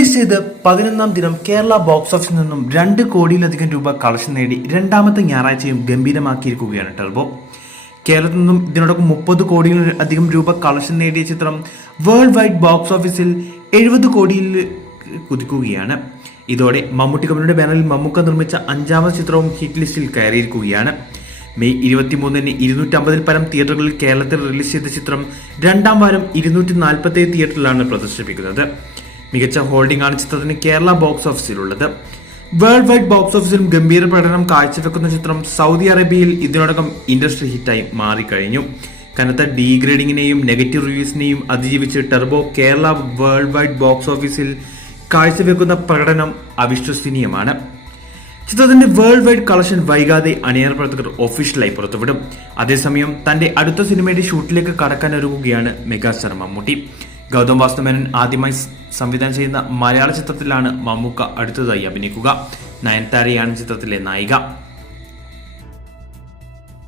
Release ചെയ്ത് 11ാം ദിനം Kerala box ഓഫീസിൽ നിന്നും 2 കോടിയിലധികം രൂപ കളക്ഷൻ നേടി രണ്ടാമത്തെ ഞായറാഴ്ചയും ഗംഭീരമാക്കിയിരിക്കുകയാണ് ടർബോ. കേരളത്തിൽ നിന്നും ഇതിനോടൊപ്പം 30 കോടിയിലധികം രൂപ കളക്ഷൻ നേടിയ ചിത്രം വേൾഡ് വൈഡ് ബോക്സ് ഓഫീസിൽ 70 കോടിയിൽ കുതിക്കുകയാണ്. ഇതോടെ മമ്മൂട്ടി കമ്പനിയുടെ ബാനറിൽ മമ്മൂക്ക നിർമ്മിച്ച 5ാമത് ചിത്രവും ഹിറ്റ് ലിസ്റ്റിൽ കയറിയിരിക്കുകയാണ്. മെയ് 23-ന് 250-ൽ പരം തിയേറ്ററുകളിൽ കേരളത്തിൽ റിലീസ് ചെയ്ത ചിത്രം രണ്ടാം വാരം 247 തിയേറ്ററിലാണ് പ്രദർശിപ്പിക്കുന്നത്. മികച്ച ഹോൾഡിംഗ് ആണ് ചിത്രത്തിന് കേരള ബോക്സ് ഓഫീസിലുള്ളത്. വേൾഡ് വൈഡ് ബോക്സ് ഓഫീസിലും ഗംഭീര പ്രകടനം കാഴ്ചവെക്കുന്ന ചിത്രം സൗദി അറേബ്യയിൽ ഇതിനോടകം ഇൻഡസ്ട്രി ഹിറ്റായി മാറിക്കഴിഞ്ഞു. കനത്ത ഡീഗ്രേഡിങ്ങിനെയും നെഗറ്റീവ് റിവ്യൂസിനെയും അതിജീവിച്ച് turbo Kerala world wide box ഓഫീസിൽ കാഴ്ചവെക്കുന്ന പ്രകടനം അവിശ്വസനീയമാണ്. ചിത്രത്തിന്റെ വേൾഡ് വൈഡ് കളക്ഷൻ വൈകാതെ അണിയറ പ്രവർത്തകർ ഒഫീഷ്യലായി പുറത്തുവിടും. അതേസമയം തന്റെ അടുത്ത സിനിമയുടെ ഷൂട്ടിലേക്ക് കടക്കാനൊരുങ്ങുകയാണ് മെഗാസ്റ്റാർ മമ്മൂട്ടി. ഗൗതം വാസുദേവൻ ആദ്യമായി സംവിധാനം ചെയ്യുന്ന മലയാള ചിത്രത്തിലാണ് മമ്മൂക്ക അടുത്തതായി അഭിനയിക്കുക. നയൻതാരയാണ് ചിത്രത്തിലെ നായിക.